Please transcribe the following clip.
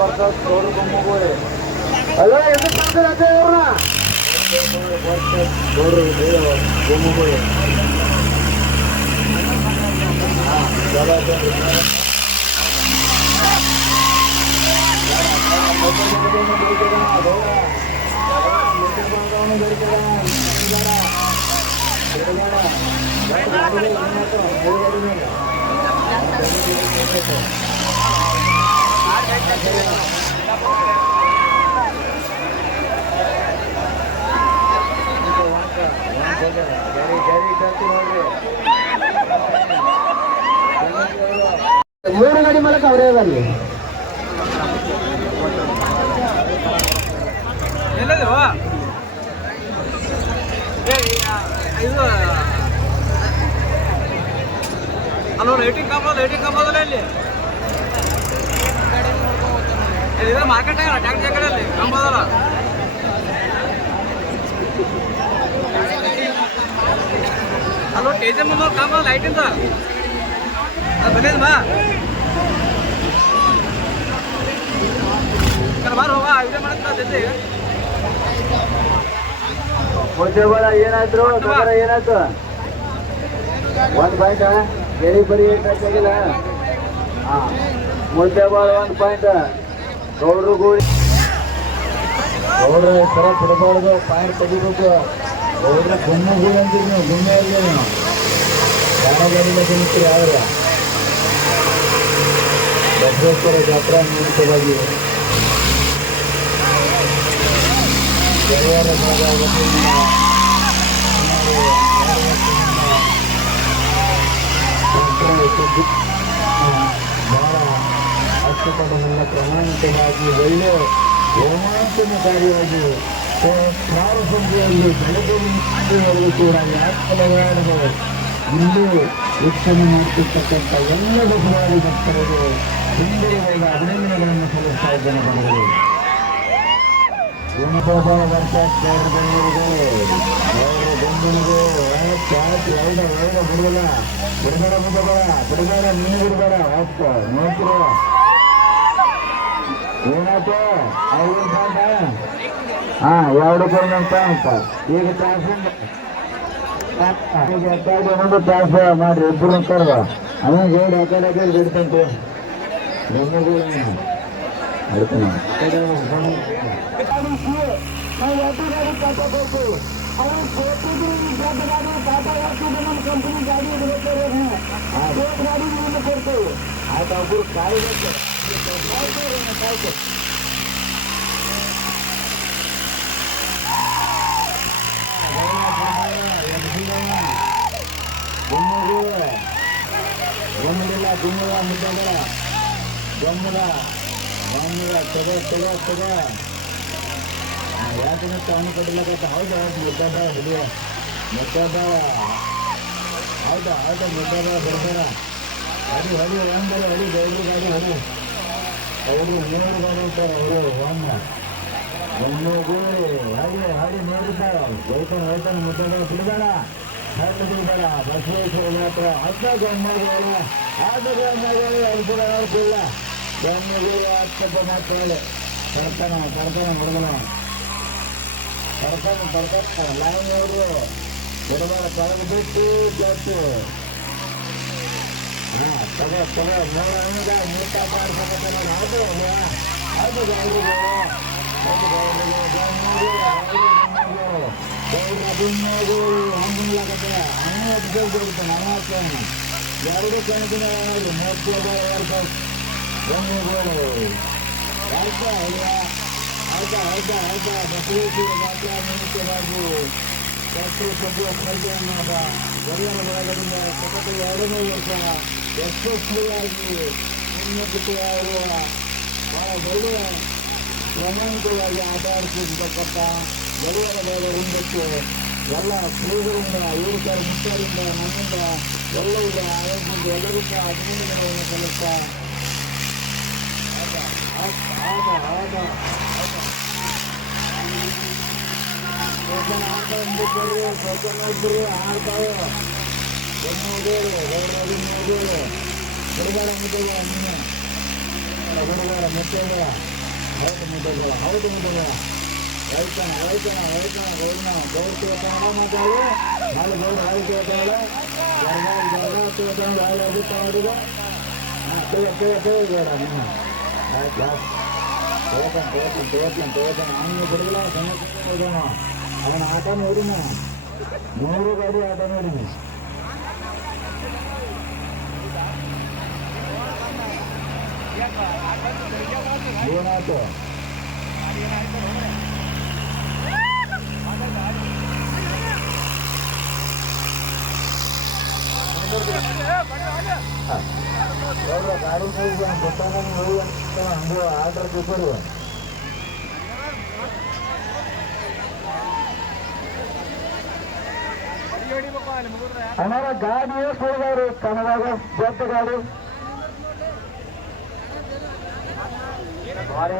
Versus ಗೌಡ್ರ ಗುಮ್ಮಗೋಳಿ. ಅಲ್ಲ ಎದ್ದು ತಂದ್ರೆ ಅದೇ ಅವ್ರನ್ನ ವರ್ಸಸ್ ಗೌಡ್ರ ಗುಮ್ಮಗೋಳಿ. ಮೂರು ಗಾಡಿ ಮೂಲಕ ಅವರೇ ಬರಲಿ. ಅಲ್ಲೋ ಲೈಟಿಂಗ್ ಕಂಬದಲ್ಲ ಇಲ್ಲಿ ಮಾರ್ಕೆಟ್ ಟ್ಯಾಕ್ಸಿ ಕಡೆಯಲ್ಲಿ ಕಂಬದಲ್ಲ. ಅಲ್ಲೋ ಟೇಜನ್ ಮುಂದೆ ಕಂಬ ಲೈಟಿಂದ ಅದು ಬಂದಿದ್ ಬಾ ಬಾರ ಹೋಗ ವಿಡಿಯೋ ಮಾಡಕ್ಕೆ ಮುದ್ದೆಗಳ ಏನಾದ್ರು ಏನಾಯ್ತು? ಒಂದು ಪಾಯಿಂಟ್ ಗೆರಿ ಬರೀ ಆಗಿಲ್ಲ. ಹಾಂ ಮುದ್ದೆಗಳ 1 ಪಾಯಿಂಟ್. ಗೌಡ್ರು ಗೂಳಿ ಗೌಡ್ರ ಥರ ಬಿಡಬಾರ್ದು, ಪಾಯಿಂಟ್ ತೆಗಿಬೇಕು. ಗೌಡ್ರ ಗುಮ್ಮ ಗೂಳಿ ಅಂತೀವಿ ನೀವು, ಗುಮ್ಮೆ ಇಲ್ಲ ನೀವು ಗಾಡಿಲ್ಲ ತಿನ್ನಿಸ್ತೀರಿ. ಯಾವ್ದು ಬಸವೇಶ್ವರ ಜಾತ್ರಾ ನಿಮಿತ್ತವಾಗಿ ಶನಿವಾರ ಭಾಗ ವತಿಯಿಂದ ಬಹಳ ಅಚ್ಚುಕಟ್ಟುಗಳ ಪ್ರಾಮಾಣಿಕವಾಗಿ ಒಳ್ಳೆ ರೋಮಾಂಚನಕಾರಿಯಾಗಿ ಸಂಖ್ಯೆಯಲ್ಲಿ ಬೆಳಗ್ಗೆ ಕೂಡ ಯಾಕಲವಾಡಲು ಇಂದು ವೀಕ್ಷಣೆ ಮಾಡುತ್ತಿರ್ತಕ್ಕಂಥ ಎಲ್ಲ ಬಸವಾದಿ ಭಕ್ತರಿಗೆ ಸುಂದರವಾದ ಅಭಿನಂದನೆಗಳನ್ನು ಸಲ್ಲಿಸ್ತಾ ಇದ್ದೇನೆ. ಬಂದರೆ ಬಿಡಬೇಡ ನೀನು ಬಿಡಬೇಡ ಅಪ್ಪ ನೋಡ್ತಿರ ಏನಾಯ್ತು ಅವ್ರ ಹಾಂ 2 ಅಂತ ಅಂತ ಈಗ ತಾಸಿಂದ ಇನ್ನೊಂದು ತಾಸು ಮಾಡ್ರಿ ಇಬ್ಬರು ಕರ್ವ ಅವನು ಗೌಡ ಆ ಕಡೆ ಬಿಡ್ತಂತೆ ಗಂಗಗಳು ಅಡ್ತಾನೆ ನಾವು ಎರಡು ಗಾಡಿ ಕಾಪಾಡಬೇಕು. ಅವರು ಕೊಟ್ಟಿದ್ರು ಈ ದೊಡ್ಡ ಗಾಡಿ ಟಾಟಾ ಹಾಕಿದ್ರೆ ನಮ್ಮ ಕಂಪನಿ ಗಾಡಿ ಬೇಕಾದ್ರೆ ದೊಡ್ಡ ಗಾಡಿ ನಿಮಗೆ ಕೊಡ್ತೇವೆ. ಆಯ್ತು ಒಬ್ಬರು ಕಾಯ್ಬೇಕು ಕಾಯ್ತು. ಗೊಮ್ಮಡಿಲ್ಲ ಗುಮ್ಮದ ಮುದ್ದಗಳ ಗೊಮ್ಮದ ತಗೋ ಯಾಕಂದ್ರೆ ಅವನು ಕಟ್ಟಲಕ್ಕ. ಹೌದಾ ಮುದ್ದದ ಹಿಡಿಯ ಮುದ್ದದ ಹೌದಾ ಮುದ್ದದ ಬರ್ತಾರ ಹಡಿ ಒಂದರ ಹಡಿ ಗೌಡ್ರು ಗಾಡಿ ಹಡಿ ಅವರು 3 ಗಾಡಿ ಇರ್ತಾರೆ. ಅವರು ಒಮ್ಮೆ ಹಡಿ ನೋಡಿರ್ತಾರೆ. ಹೋಯ್ತಾನೆ ಮುದ್ದದ ಬಿಡಬೇಡ ಬಿಡಬೇಡ ಬಸವೇಶ್ವರ ಮಾತ್ರ ಅರ್ಧ ಗಮ್ಮಗಳು ಅದು ಕೂಡ ನೋಡ್ತಿಲ್ಲ. ಗಮ್ಮಗಳು ಹತ್ತಪ್ಪ ಮಾತಾಡಿ ತರ್ತಾನೆ ಹುಡುಗನ ಬರ್ತಾನೆ ಲೈನ್ ಅವರು ಬಿಡಬೇಡ ತೊಳೆದು ಬಿಟ್ಟು ಜಾಸ್ತಿ ಹಾಂ ತಗೋ ನೋಡ ನೀಟ ಮಾಡ್ಬೇಕಂತ ಅದು ಹಂಗಿಲ್ಲಕತ್ತೆ ಅವನು ಎಬ್ಬಿಸ್ತಾನೆ ಅವನು 2 ಕಣಕಿನ 30 ವರ್ಷ ಗಮ್ಮಿಗಳು ಆಯ್ತಾ ಬಸವೇಶ್ವರ ಜಾತ್ರಾ ನಿಮಿತ್ತವಾಗಿ ಡಾಕ್ಟರ್ ಸದ್ಯ ಕಲ್ಯಾಣದ ಗರಿಯರ ಭಾಗದಿಂದ ಸತತ 2ನೇ ವರ್ಷ ಯಶಸ್ವಿಯಾಗಿ ಉನ್ನತಿಯಾಗಿರುವ ಬಹಳ ಒಳ್ಳೆಯ ಪ್ರಾಮಾಣಿಕವಾಗಿ ಆಟ ಆಡಿಸಿರ್ತಕ್ಕಂಥ ಗರಿಯರ ಭಾಗ ವೃಂದಕ್ಕೆ ಎಲ್ಲ ಶ್ರೀಗಳಿಂದ ಯುವಕರ ಮುಖ್ಯರಿಂದ ನಮ್ಮಿಂದ ಎಲ್ಲರಿಂದ ಆಯೋಜಿಸಿದ ಎಲ್ಲರಿಂದ ಅಭಿನಂದನೆಗಳನ್ನು ಸಲ್ಲಿಸ್ತಾ ಆಡ್ತಾವೆ ಬಿಡುಗಡೆ ಮುದ್ದೆಗೆ ನೀನೆ ಹುಡುಗರ ಮುದ್ದೆಗಳ ಹೌದು ಮುದ್ದೆಗಳ ರೈತನ ಗೌರ್ ತೋತಾಳ ಮಾತಾಡಿ ಹಾಲು ಗೌರ್ ಹಾಲು ತೋತಾಳ ತೋತಾಳ ಹಾಲು ತಗೊಂಡಿಗ ಬೇಡ ನಿಮ್ಮ ತೋತಾನ ಅವನು ಬಿಡಲ್ಲ ಸಮಸ್ಯೆ ಹೋಗೋಣ ಅವನ ಆಟ ನೋಡಿನ 100 ಗಾಡಿ ಆಟ ನೋಡಿನಿ ಏನಾಯ್ತು ಗಾಡಿ ಗೊತ್ತಾಗ ಹಂಗೆ ಆರ್ಡರ್ ಕೊಟ್ಟರು हमारा गाड़ी है कोई कनाडा का जब गाड़ी हमारे